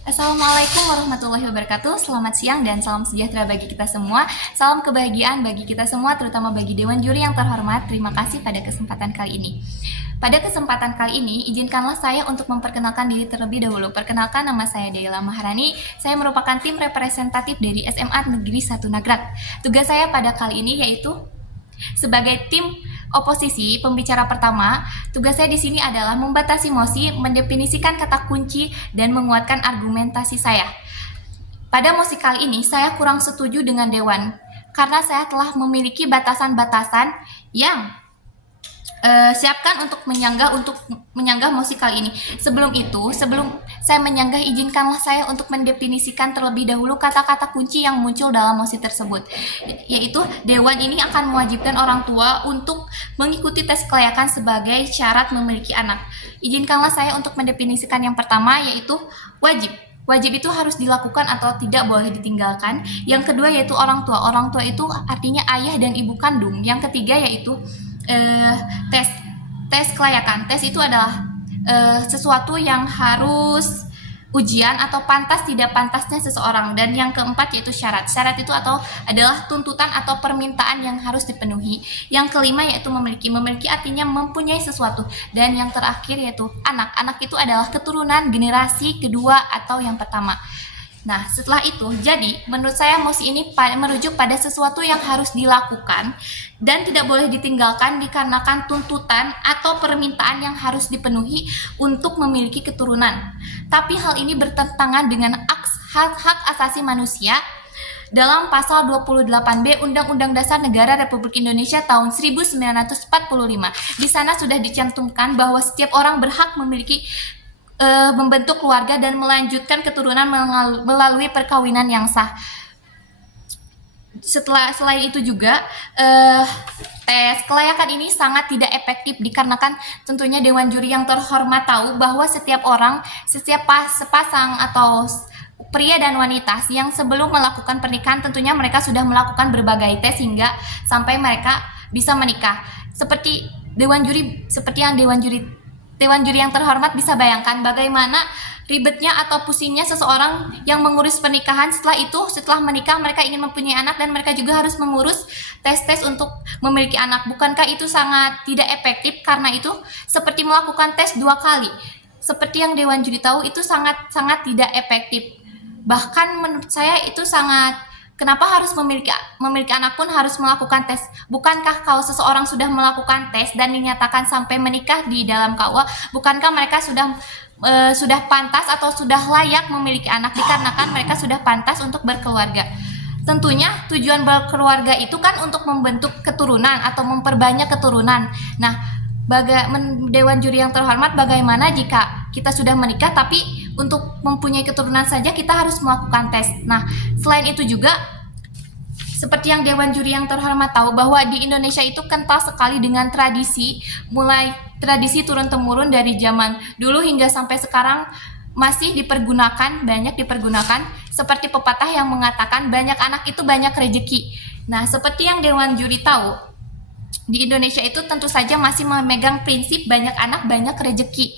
Assalamualaikum warahmatullahi wabarakatuh. Selamat siang dan salam sejahtera bagi kita semua. Salam kebahagiaan bagi kita semua, terutama bagi Dewan Juri yang terhormat. Terima kasih pada kesempatan kali ini. Pada kesempatan kali ini, izinkanlah saya untuk memperkenalkan diri terlebih dahulu. Perkenalkan, nama saya Dayla Maharani. Saya merupakan tim representatif dari SMA Negeri 1 Nagrak. Tugas saya pada kali ini yaitu sebagai tim oposisi pembicara pertama, tugas saya di sini adalah membatasi mosi, mendefinisikan kata kunci, dan menguatkan argumentasi saya. Pada mosi kali ini, saya kurang setuju dengan Dewan, karena saya telah memiliki batasan-batasan yang siapkan untuk menyanggah mosi kali ini. Sebelum saya menyanggah, izinkanlah saya untuk mendefinisikan terlebih dahulu kata-kata kunci yang muncul dalam mosi tersebut, yaitu Dewan ini akan mewajibkan orang tua untuk mengikuti tes kelayakan sebagai syarat memiliki anak. Izinkanlah saya untuk mendefinisikan yang pertama, yaitu wajib. Wajib itu harus dilakukan atau tidak boleh ditinggalkan. Yang kedua yaitu orang tua. Orang tua itu artinya ayah dan ibu kandung. Yang ketiga yaitu tes kelayakan. Tes itu adalah sesuatu yang harus ujian atau pantas tidak pantasnya seseorang. Dan yang keempat yaitu syarat. Syarat itu adalah tuntutan atau permintaan yang harus dipenuhi. Yang kelima yaitu memiliki. Memiliki artinya mempunyai sesuatu. Dan yang terakhir yaitu anak. Anak itu adalah keturunan generasi kedua atau yang pertama. Nah, setelah itu, jadi menurut saya mosi ini merujuk pada sesuatu yang harus dilakukan dan tidak boleh ditinggalkan dikarenakan tuntutan atau permintaan yang harus dipenuhi untuk memiliki keturunan. Tapi hal ini bertentangan dengan hak asasi manusia dalam pasal 28B Undang-Undang Dasar Negara Republik Indonesia tahun 1945. Di sana sudah dicantumkan bahwa setiap orang berhak memiliki membentuk keluarga dan melanjutkan keturunan melalui perkawinan yang sah. Selain itu juga tes kelayakan ini sangat tidak efektif dikarenakan tentunya Dewan Juri yang terhormat tahu bahwa setiap sepasang atau pria dan wanita yang sebelum melakukan pernikahan tentunya mereka sudah melakukan berbagai tes hingga sampai mereka bisa menikah. Seperti yang Dewan Juri yang terhormat bisa bayangkan bagaimana ribetnya atau pusingnya seseorang yang mengurus pernikahan. Setelah menikah mereka ingin mempunyai anak dan mereka juga harus mengurus tes-tes untuk memiliki anak. Bukankah itu sangat tidak efektif? Karena itu seperti melakukan tes 2 kali. Seperti yang Dewan Juri tahu, itu sangat tidak efektif. Bahkan menurut saya itu kenapa harus memiliki anak pun harus melakukan tes? Bukankah kalau seseorang sudah melakukan tes dan dinyatakan sampai menikah di dalam KUA, bukankah mereka sudah pantas atau sudah layak memiliki anak dikarenakan mereka sudah pantas untuk berkeluarga? Tentunya tujuan berkeluarga itu kan untuk membentuk keturunan atau memperbanyak keturunan. Nah, Dewan Juri yang terhormat, bagaimana jika kita sudah menikah tapi untuk mempunyai keturunan saja kita harus melakukan tes. Nah, selain itu juga seperti yang Dewan Juri yang terhormat tahu bahwa di Indonesia itu kental sekali dengan tradisi, mulai tradisi turun-temurun dari zaman dulu hingga sampai sekarang masih banyak dipergunakan, seperti pepatah yang mengatakan banyak anak itu banyak rezeki. Nah, seperti yang Dewan Juri tahu, di Indonesia itu tentu saja masih memegang prinsip banyak anak banyak rezeki.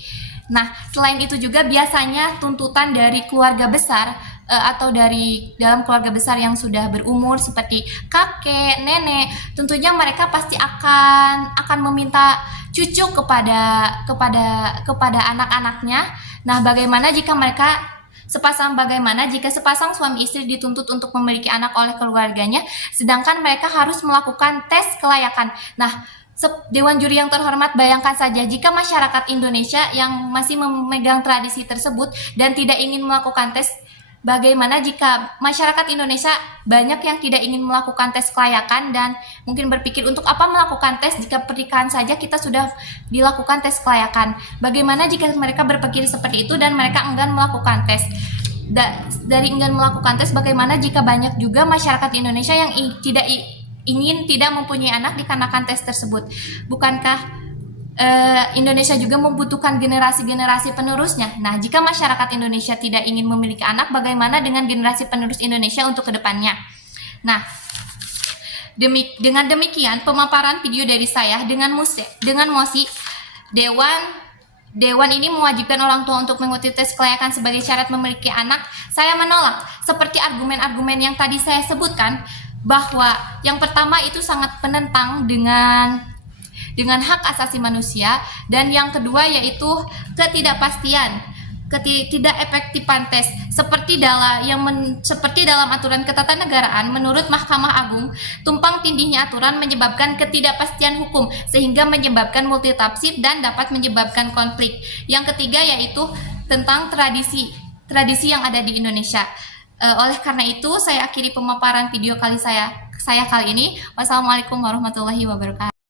Nah, selain itu juga biasanya tuntutan dari keluarga besar atau dalam keluarga besar yang sudah berumur seperti kakek, nenek, tentunya mereka pasti akan meminta cucu kepada anak-anaknya. Nah, bagaimana jika sepasang suami istri dituntut untuk memiliki anak oleh keluarganya, sedangkan mereka harus melakukan tes kelayakan. Nah, Dewan Juri yang terhormat, bayangkan saja jika masyarakat Indonesia yang masih memegang tradisi tersebut dan tidak ingin melakukan tes, bagaimana jika masyarakat Indonesia banyak yang tidak ingin melakukan tes kelayakan dan mungkin berpikir untuk apa melakukan tes jika pernikahan saja kita sudah dilakukan tes kelayakan. Bagaimana jika mereka berpikir seperti itu dan mereka enggan melakukan tes? Dari enggan melakukan tes, bagaimana jika banyak juga masyarakat Indonesia yang tidak mempunyai anak dikarenakan tes tersebut? Bukankah Indonesia juga membutuhkan generasi-generasi penerusnya? Nah, jika masyarakat Indonesia tidak ingin memiliki anak, bagaimana dengan generasi penerus Indonesia untuk kedepannya? Nah, dengan demikian pemaparan video dari saya dengan mosi Dewan Dewan ini mewajibkan orang tua untuk mengikuti tes kelayakan sebagai syarat memiliki anak, saya menolak. Seperti argumen-argumen yang tadi saya sebutkan, bahwa yang pertama itu sangat penentang dengan hak asasi manusia, dan yang kedua yaitu ketidakpastian, tidak efektifan tes seperti dalam aturan ketatanegaraan. Menurut Mahkamah Agung, tumpang tindihnya aturan menyebabkan ketidakpastian hukum sehingga menyebabkan multitafsir dan dapat menyebabkan konflik. Yang ketiga yaitu tentang tradisi yang ada di Indonesia. Oleh karena itu saya akhiri pemaparan video saya kali ini. Wassalamualaikum warahmatullahi wabarakatuh.